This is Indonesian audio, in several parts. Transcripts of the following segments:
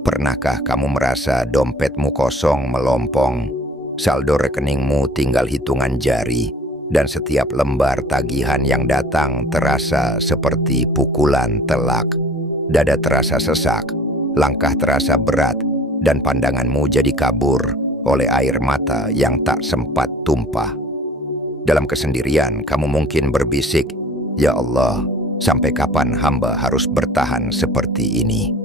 Pernahkah kamu merasa dompetmu kosong melompong, saldo rekeningmu tinggal hitungan jari, dan setiap lembar tagihan yang datang terasa seperti pukulan telak? Dada terasa sesak, langkah terasa berat, dan pandanganmu jadi kabur oleh air mata yang tak sempat tumpah. Dalam kesendirian, kamu mungkin berbisik, "Ya Allah, sampai kapan hamba harus bertahan seperti ini?"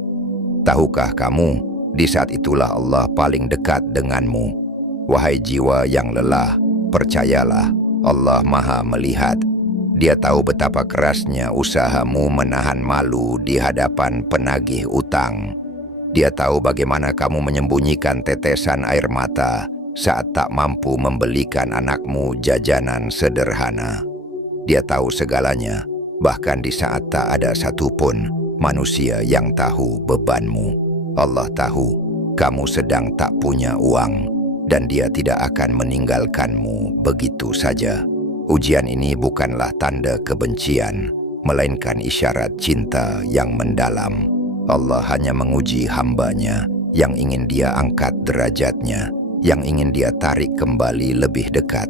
Tahukah kamu, di saat itulah Allah paling dekat denganmu. Wahai jiwa yang lelah, percayalah, Allah Maha melihat. Dia tahu betapa kerasnya usahamu menahan malu di hadapan penagih utang. Dia tahu bagaimana kamu menyembunyikan tetesan air mata saat tak mampu membelikan anakmu jajanan sederhana. Dia tahu segalanya, bahkan di saat tak ada satupun manusia yang tahu bebanmu. Allah tahu kamu sedang tak punya uang, dan Dia tidak akan meninggalkanmu begitu saja. Ujian ini bukanlah tanda kebencian, melainkan isyarat cinta yang mendalam. Allah hanya menguji hambanya yang ingin Dia angkat derajatnya, yang ingin Dia tarik kembali lebih dekat.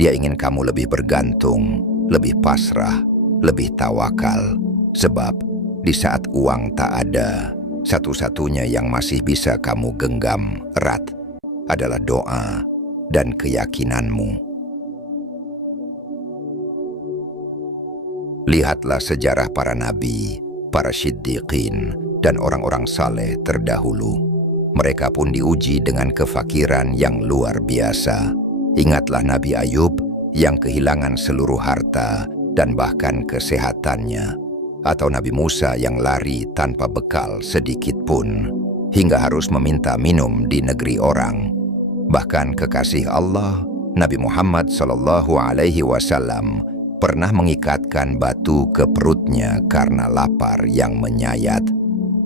Dia ingin kamu lebih bergantung, lebih pasrah, lebih tawakal. Sebab di saat uang tak ada, satu-satunya yang masih bisa kamu genggam erat adalah doa dan keyakinanmu. Lihatlah sejarah para nabi, para siddiqin, dan orang-orang saleh terdahulu. Mereka pun diuji dengan kefakiran yang luar biasa. Ingatlah Nabi Ayub yang kehilangan seluruh harta dan bahkan kesehatannya. Atau Nabi Musa yang lari tanpa bekal sedikit pun, hingga harus meminta minum di negeri orang. Bahkan kekasih Allah, Nabi Muhammad SAW, pernah mengikatkan batu ke perutnya karena lapar yang menyayat.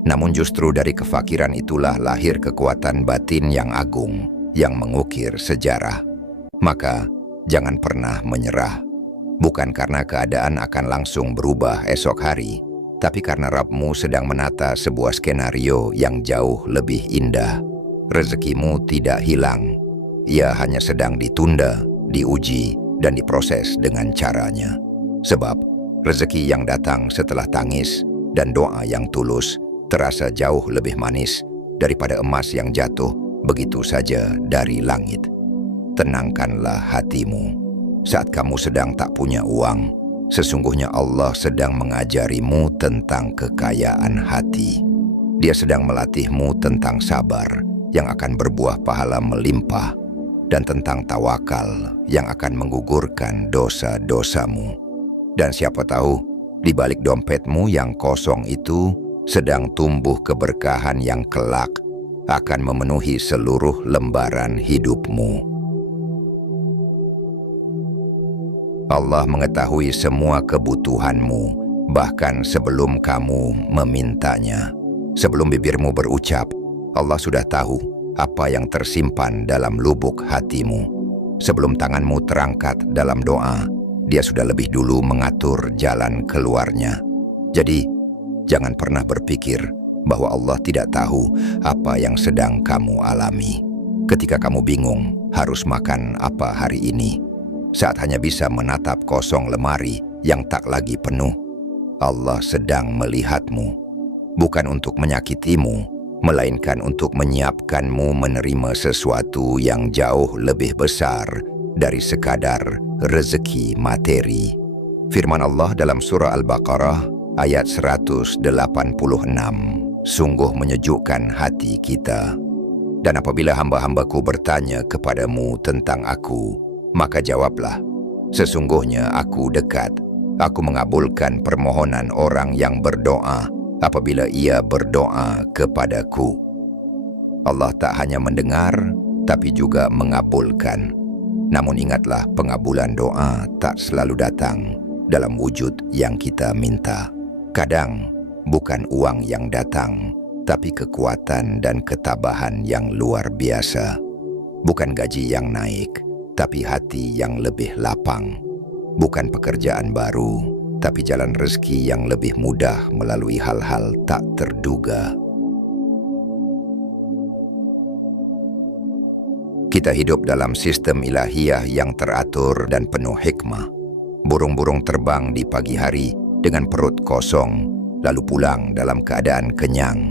Namun justru dari kefakiran itulah lahir kekuatan batin yang agung, yang mengukir sejarah. Maka jangan pernah menyerah. Bukan karena keadaan akan langsung berubah esok hari, tapi karena Rabbmu sedang menata sebuah skenario yang jauh lebih indah. Rezekimu tidak hilang. Ia hanya sedang ditunda, diuji, dan diproses dengan caranya. Sebab rezeki yang datang setelah tangis dan doa yang tulus terasa jauh lebih manis daripada emas yang jatuh begitu saja dari langit. Tenangkanlah hatimu. Saat kamu sedang tak punya uang, sesungguhnya Allah sedang mengajarimu tentang kekayaan hati. Dia sedang melatihmu tentang sabar yang akan berbuah pahala melimpah, dan tentang tawakal yang akan menggugurkan dosa-dosamu. Dan siapa tahu, di balik dompetmu yang kosong itu sedang tumbuh keberkahan yang kelak akan memenuhi seluruh lembaran hidupmu. Allah mengetahui semua kebutuhanmu, bahkan sebelum kamu memintanya. Sebelum bibirmu berucap, Allah sudah tahu apa yang tersimpan dalam lubuk hatimu. Sebelum tanganmu terangkat dalam doa, Dia sudah lebih dulu mengatur jalan keluarnya. Jadi, jangan pernah berpikir bahwa Allah tidak tahu apa yang sedang kamu alami. Ketika kamu bingung harus makan apa hari ini, saat hanya bisa menatap kosong lemari yang tak lagi penuh, Allah sedang melihatmu. Bukan untuk menyakitimu, melainkan untuk menyiapkanmu menerima sesuatu yang jauh lebih besar dari sekadar rezeki materi. Firman Allah dalam surah Al-Baqarah ayat 186 sungguh menyejukkan hati kita. Dan apabila hamba-hambaku bertanya kepadamu tentang aku, maka jawablah, sesungguhnya aku dekat. Aku mengabulkan permohonan orang yang berdoa apabila ia berdoa kepadaku. Allah tak hanya mendengar, tapi juga mengabulkan. Namun ingatlah, pengabulan doa tak selalu datang dalam wujud yang kita minta. Kadang bukan uang yang datang, tapi kekuatan dan ketabahan yang luar biasa. Bukan gaji yang naik, tapi hati yang lebih lapang. Bukan pekerjaan baru, tapi jalan rezeki yang lebih mudah melalui hal-hal tak terduga. Kita hidup dalam sistem ilahiyah yang teratur dan penuh hikmah. Burung-burung terbang di pagi hari dengan perut kosong, lalu pulang dalam keadaan kenyang.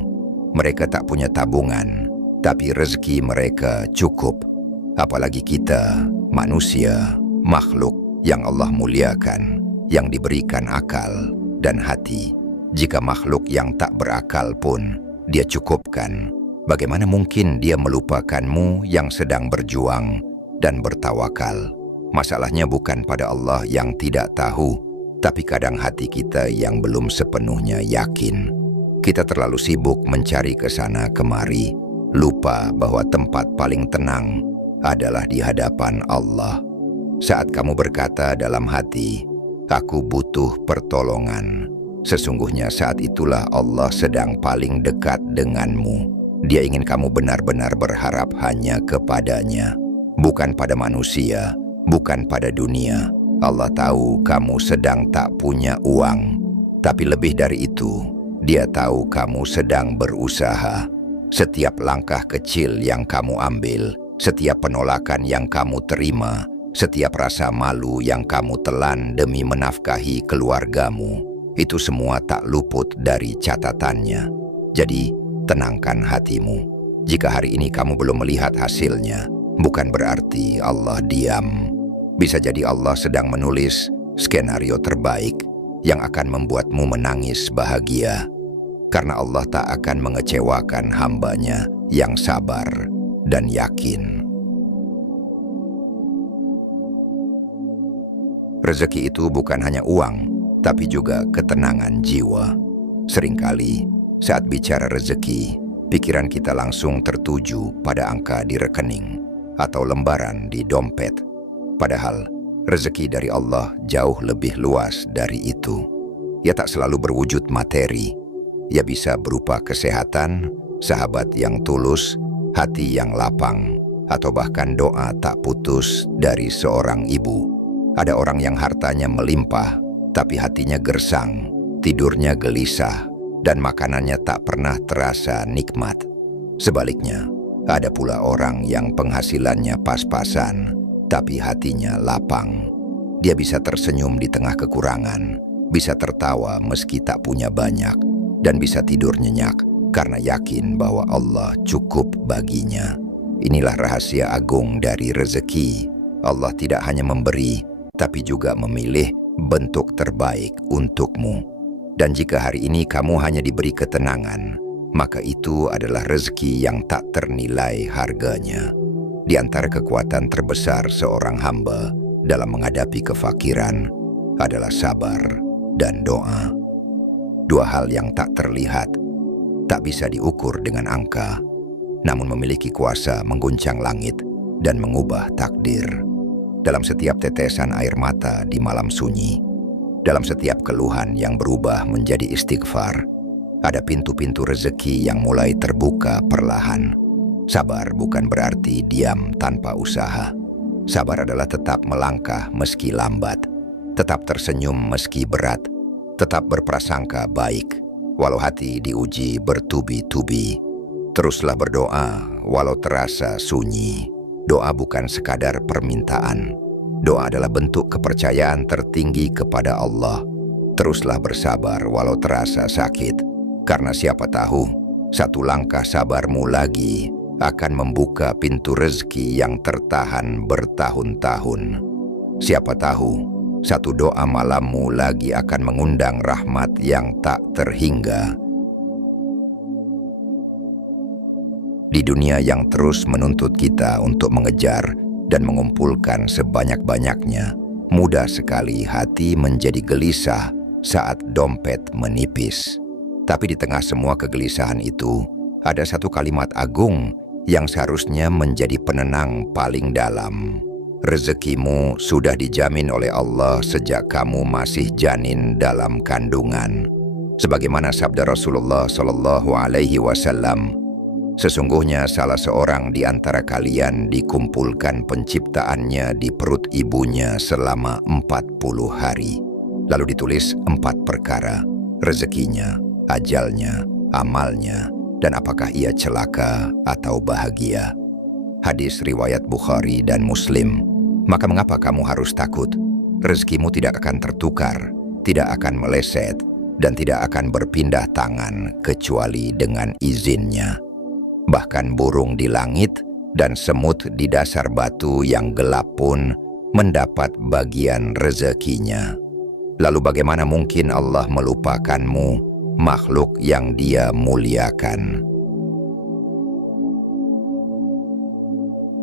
Mereka tak punya tabungan, tapi rezeki mereka cukup. Apalagi kita, manusia, makhluk yang Allah muliakan, yang diberikan akal dan hati. Jika makhluk yang tak berakal pun Dia cukupkan, bagaimana mungkin Dia melupakanmu yang sedang berjuang dan bertawakal? Masalahnya bukan pada Allah yang tidak tahu, tapi kadang hati kita yang belum sepenuhnya yakin. Kita terlalu sibuk mencari ke sana kemari, lupa bahwa tempat paling tenang adalah di hadapan Allah. Saat kamu berkata dalam hati, "Aku butuh pertolongan," sesungguhnya saat itulah Allah sedang paling dekat denganmu. Dia ingin kamu benar-benar berharap hanya kepadanya, bukan pada manusia, bukan pada dunia. Allah tahu kamu sedang tak punya uang, tapi lebih dari itu, Dia tahu kamu sedang berusaha. Setiap langkah kecil yang kamu ambil, setiap penolakan yang kamu terima, setiap rasa malu yang kamu telan demi menafkahi keluargamu, itu semua tak luput dari catatannya. Jadi, tenangkan hatimu. Jika hari ini kamu belum melihat hasilnya, bukan berarti Allah diam. Bisa jadi Allah sedang menulis skenario terbaik yang akan membuatmu menangis bahagia. Karena Allah tak akan mengecewakan hamba-Nya yang sabar dan yakin. Rezeki itu bukan hanya uang, tapi juga ketenangan jiwa. Seringkali saat bicara rezeki, pikiran kita langsung tertuju pada angka di rekening atau lembaran di dompet. Padahal rezeki dari Allah jauh lebih luas dari itu. Ia tak selalu berwujud materi. Ia bisa berupa kesehatan, sahabat yang tulus, hati yang lapang, atau bahkan doa tak putus dari seorang ibu. Ada orang yang hartanya melimpah, tapi hatinya gersang, tidurnya gelisah, dan makanannya tak pernah terasa nikmat. Sebaliknya, ada pula orang yang penghasilannya pas-pasan, tapi hatinya lapang. Dia bisa tersenyum di tengah kekurangan, bisa tertawa meski tak punya banyak, dan bisa tidur nyenyak karena yakin bahwa Allah cukup baginya. Inilah rahasia agung dari rezeki. Allah tidak hanya memberi, tapi juga memilih bentuk terbaik untukmu. Dan jika hari ini kamu hanya diberi ketenangan, maka itu adalah rezeki yang tak ternilai harganya. Di antara kekuatan terbesar seorang hamba dalam menghadapi kefakiran adalah sabar dan doa. Dua hal yang tak terlihat, tak bisa diukur dengan angka, namun memiliki kuasa mengguncang langit dan mengubah takdir. Dalam setiap tetesan air mata di malam sunyi, dalam setiap keluhan yang berubah menjadi istighfar, ada pintu-pintu rezeki yang mulai terbuka perlahan. Sabar bukan berarti diam tanpa usaha. Sabar adalah tetap melangkah meski lambat, tetap tersenyum meski berat, tetap berprasangka baik, walau hati diuji bertubi-tubi. Teruslah berdoa, walau terasa sunyi. Doa bukan sekadar permintaan. Doa adalah bentuk kepercayaan tertinggi kepada Allah. Teruslah bersabar, walau terasa sakit. Karena siapa tahu, satu langkah sabarmu lagi akan membuka pintu rezeki yang tertahan bertahun-tahun. Siapa tahu, satu doa malammu lagi akan mengundang rahmat yang tak terhingga. Di dunia yang terus menuntut kita untuk mengejar dan mengumpulkan sebanyak-banyaknya, mudah sekali hati menjadi gelisah saat dompet menipis. Tapi di tengah semua kegelisahan itu, ada satu kalimat agung yang seharusnya menjadi penenang paling dalam. Rezekimu sudah dijamin oleh Allah sejak kamu masih janin dalam kandungan. Sebagaimana sabda Rasulullah SAW, sesungguhnya salah seorang di antara kalian dikumpulkan penciptaannya di perut ibunya selama 40 hari. Lalu ditulis 4 perkara, rezekinya, ajalnya, amalnya, dan apakah ia celaka atau bahagia. Hadis riwayat Bukhari dan Muslim. Maka mengapa kamu harus takut? Rezekimu tidak akan tertukar, tidak akan meleset, dan tidak akan berpindah tangan kecuali dengan izinnya. Bahkan burung di langit dan semut di dasar batu yang gelap pun mendapat bagian rezekinya. Lalu bagaimana mungkin Allah melupakanmu, makhluk yang Dia muliakan?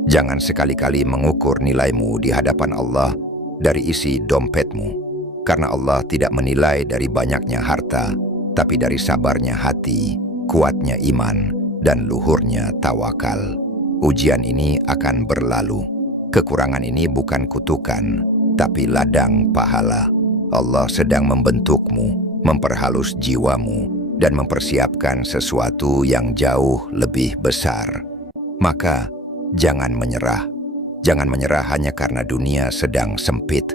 Jangan sekali-kali mengukur nilaimu di hadapan Allah dari isi dompetmu, karena Allah tidak menilai dari banyaknya harta, tapi dari sabarnya hati, kuatnya iman, dan luhurnya tawakal. Ujian ini akan berlalu. Kekurangan ini bukan kutukan, tapi ladang pahala. Allah sedang membentukmu, memperhalus jiwamu, dan mempersiapkan sesuatu yang jauh lebih besar. Maka, jangan menyerah. Jangan menyerah hanya karena dunia sedang sempit.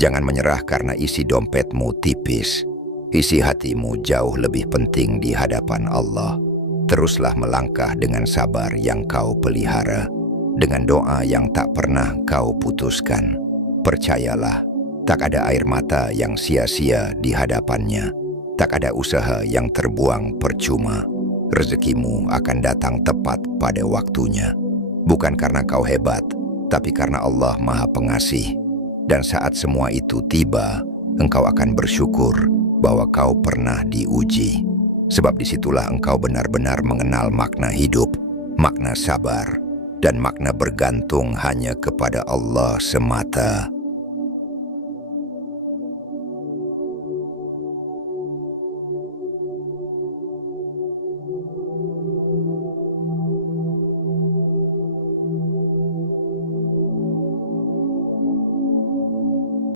Jangan menyerah karena isi dompetmu tipis. Isi hatimu jauh lebih penting di hadapan Allah. Teruslah melangkah dengan sabar yang kau pelihara, dengan doa yang tak pernah kau putuskan. Percayalah, tak ada air mata yang sia-sia di hadapannya. Tak ada usaha yang terbuang percuma. Rezekimu akan datang tepat pada waktunya. Bukan karena kau hebat, tapi karena Allah Maha Pengasih. Dan saat semua itu tiba, engkau akan bersyukur bahwa kau pernah diuji. Sebab disitulah engkau benar-benar mengenal makna hidup, makna sabar, dan makna bergantung hanya kepada Allah semata.